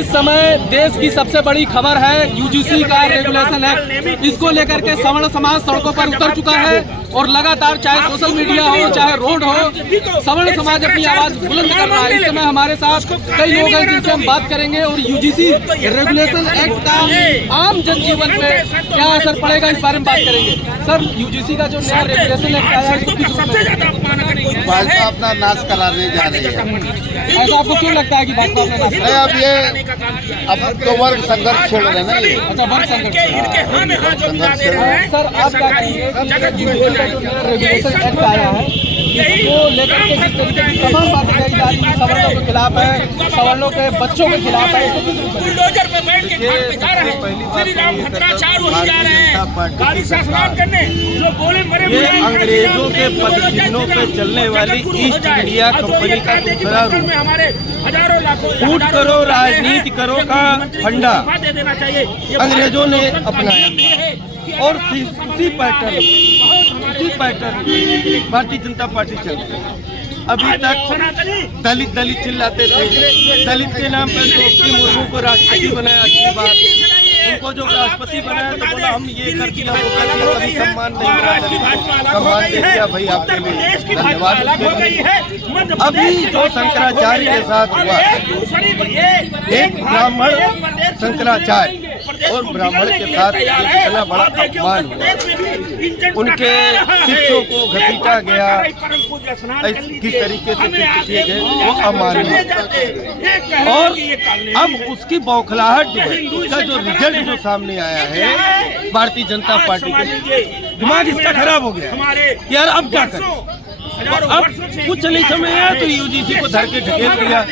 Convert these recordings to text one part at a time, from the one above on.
इस समय देश की सबसे बड़ी खबर है यूजीसी का रेगुलेशन एक्ट। इसको लेकर के सवर्ण समाज सड़कों पर उतर चुका है और लगातार चाहे सोशल मीडिया हो चाहे रोड हो, सवर्ण समाज अपनी आवाज बुलंद कर रहा है। इस समय हमारे साथ कई लोग हैं जिनसे हम बात करेंगे और यूजीसी रेगुलेशन एक्ट का आम जनजीवन पे क्या असर पड़ेगा इस बारे में बात करेंगे। सर, यूजीसी का जो नया रेगुलेशन एक्ट आया है भाजपा अपना नाश कराने जा रही है। ऐसा आपको क्यों लगता है कि भाजपा अपना नाश? नहीं, अब ये अब तो वर्ग संघर्ष छोड़ रहे हैं ना ये। अच्छा, वर्ग संघर्ष। सर, आप क्या कहेंगे रेगुलेशन एक्ट आया है, इसको लेकर के जिस तरीके की तमाम बातें कही जा रही है, सवर्णों के खिलाफ है, सवर्णों के बच्चों के खिलाफ है, बुलडोजर पे बैठ के घर पे जा रहे हैं, श्री राम भद्राचार्य वही जा रहे हैं गाड़ी से स्नान करने, जो बोले मरे ये अंग्रेजों के पदचिन्हों पे चलने वाली ईस्ट इंडिया कंपनी का दूसरा रूप। हमारे हजारों लाखों फूट करो राजनीति करो का फंडा दे देना चाहिए अंग्रेजों ने अपनाया और उसी पैटर्न भारतीय जनता पार्टी चल रही है। अभी तक दलित चिल्लाते थे, दलित के नाम पर द्रौपदी मुर्मू को राष्ट्रपति बनाया, अच्छी बात। उनको जो राष्ट्रपति बनाया तो बोला हम ये कर दिया वो कर दिया, कभी सम्मान नहीं मिला, सम्मान दे दिया भाई आपके लिए धन्यवाद। अभी जो शंकराचार्य के साथ हुआ, एक ब्राह्मण शंकराचार्य और ब्राह्मण के साथ इतना बड़ा अपमान हुआ, उनके शिष्यों को घसीटा गया, किस तरीके से किए गए वो अमानवीय। और अब उसकी बौखलाहट जो है, उसका जो रिजल्ट जो सामने आया है, भारतीय जनता पार्टी के दिमाग इसका खराब हो गया यार, अब क्या करें। अब कुछ नहीं समझ आया तो यूजीसी को धर के ढकेल दिया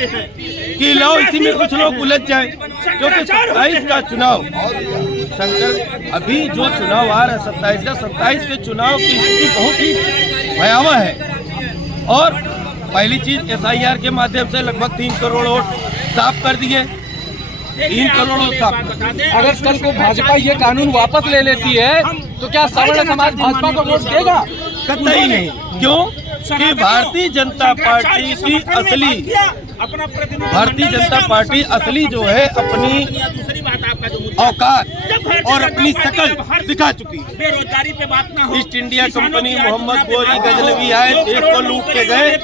कि लाओ इसी में कुछ लोग उलझ जाए, क्योंकि 27 का चुनाव शंकर अभी जो चुनाव आ रहा है 27 का, 27 के चुनाव की स्थिति बहुत ही भयावह है। और पहली चीज SIR के माध्यम से लगभग 3 करोड़ वोट साफ कर दिए, 3 करोड़ वोट साफ कर दिए। अगर कल को भाजपा ये कानून वापस ले लेती है तो क्या सवर्ण समाज भाजपा को वोट देगा? कतई नहीं। क्यों कि भारतीय जनता पार्टी की असली असली जो है अपनी औकात और अपनी शकल दिखा चुकी है। बेरोजगारी पे बात ना हो, east India company Mohammad Ghori Ghaznavi आए, देश को लूट के गए,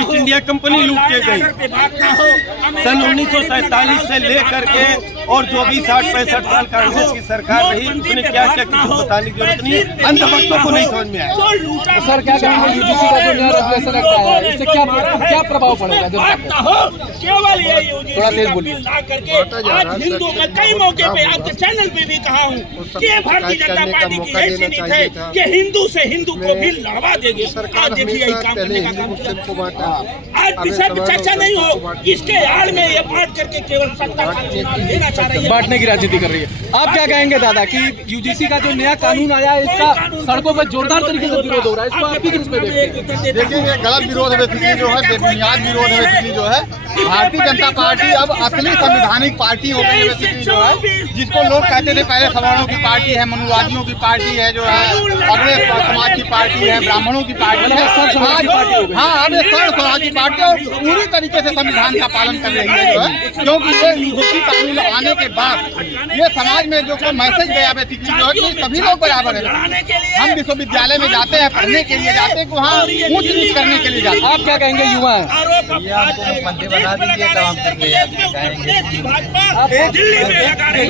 ईस्ट इंडिया कंपनी लूट के गई। सन 1947 से लेकर के और जो भी 60-65 साल कांग्रेस की सरकार रही, उसने क्या क्या किसी को बताने की जरूरत नहीं, अंधभक्तों को नहीं समझ में आया। तो सर, क्या कहेंगे यूजीसी का जो नया रेगुलेशन एक्ट आया है, इससे क्या प्रभाव पड़ेगा? थोड़ा तेज बोलिए। आज हिंदुओं का कई मौके पे आपके चैनल पे भी कहा हूँ कि भारतीय जनता पार्टी की ऐसी नीति है कि हिंदू से हिंदू को भी लड़वा देगी। आज देखिए यही काम करने का काम किया। आज विषय पर चर्चा नहीं हो, इसके आड़ में ये बांट करके केवल सत्ता देना चाह रही है, बांटने की राजनीति कर रही है। आप क्या कहेंगे दादा कि यूजीसी का जो नया कानून आया है, इसका सड़कों पर जोरदार तरीके से विरोध हो रहा है, इसको आप किस रूप में देखते हैं? देखिए, ये गलत विरोध है, बेसिकली जो है बेबुनियाद विरोध है। बेसिकली जो है भारतीय जनता पार्टी अब असली संवैधानिक पार्टी हो गई है। बेसिकली जो है जिसको लोग कहते थे पहले सवर्णों की पार्टी है, मनुवादियों की पार्टी है, जो है अगले समाज की पार्टी है, ब्राह्मणों की पार्टी है, हाँ अब ये सर्व समाज की पार्टी और पूरी तरीके से संविधान का पालन कर रही है जो है, क्योंकि ये यूजीसी कानून आने के बाद ये समाज में जो मैसेज गया बेसिकली जो है कि सभी लोग बराबर है। हम विश्वविद्यालय में जाते हैं, पढ़ने के लिए जाते हैं, वहाँ ऊंच नीच करने के लिए जाते हैं। आप क्या कहेंगे? युवा बना दीजिए तो हम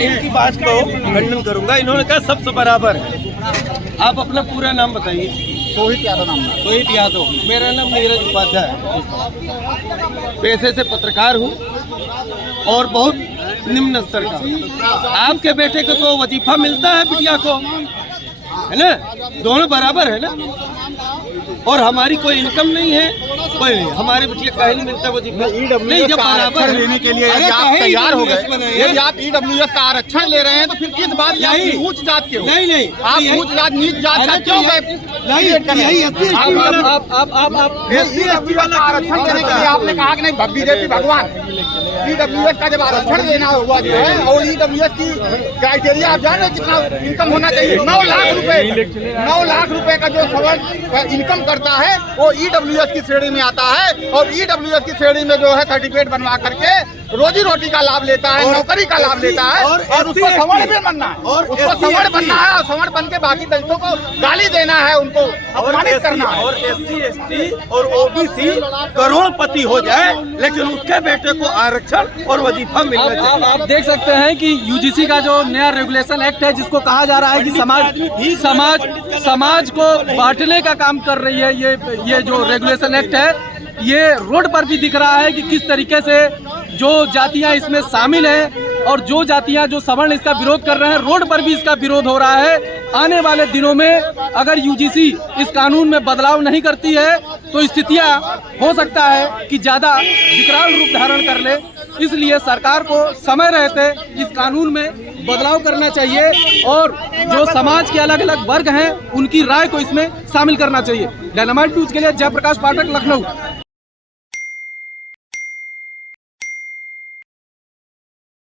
इनकी बात को खंडन करूंगा। इन्होंने कहा सबसे बराबर है। आप अपना पूरा नाम बताइए। सोहित यादव नाम। सोहित यादव। मेरा नाम नीरज उपाध्याय है। पेशे से पत्रकार हूँ और बहुत निम्न स्तर का। आपके बेटे को तो वजीफा मिलता है, बिटिया को, है ना, दोनों बराबर है ना। और हमारी कोई इनकम नहीं है, कोई नहीं, हमारे बच्चे कहीं नहीं मिलता वजीफा। नहीं, जब बराबर लेने के लिए यदि आप तैयार हो गए, यदि आप EWS का आरक्षण ले रहे हैं तो फिर किस बात की ऊंच जात के हो? नहीं, आप ऊंच जात नीच जात का क्यों SC/ST वाला आरक्षण देने के लिए आपने कहा कि नहीं बीजेपी भगवान। EWS का जब आरक्षण लेना हुआ जो है, और EWS की क्राइटेरिया आप जान रहे कितना इनकम होना चाहिए? 9 लाख रुपए का जो सवर्ण इनकम करता है वो EWS की श्रेणी में आता है। और EWS की श्रेणी में जो है सर्टिफिकेट बनवा करके रोजी रोटी का लाभ लेता है, नौकरी का लाभ लेता है और उसको सवर्ण भी बनना है, और उसको सवर्ण बनना है और सवर्ण बन के बाकी दलितों को गाली देना है, उनको अपमानित करना है। और SC ST और OBC करोड़पति हो जाए लेकिन उसके बेटे को आरक्षण और वजीफा मिलना चाहिए। आप देख सकते हैं कि यूजीसी का जो नया रेगुलेशन एक्ट है, जिसको कहा जा रहा है कि समाज को बांटने का काम कर रही है, ये जो रेगुलेशन एक्ट है, ये रोड पर भी दिख रहा है कि किस तरीके से जो जातियां इसमें शामिल हैं और जो जातियां जो सवर्ण इसका विरोध कर रहे हैं, रोड पर भी इसका विरोध हो रहा है। आने वाले दिनों में अगर यूजीसी इस कानून में बदलाव नहीं करती है तो स्थितियां हो सकता है कि ज़्यादा विकराल रूप धारण कर ले। इसलिए सरकार को समय रहते इस कानून में बदलाव करना चाहिए और जो समाज के अलग अलग वर्ग हैं उनकी राय को इसमें शामिल करना चाहिए। डायनामाइट न्यूज़ के लिए जयप्रकाश पाठक, लखनऊ।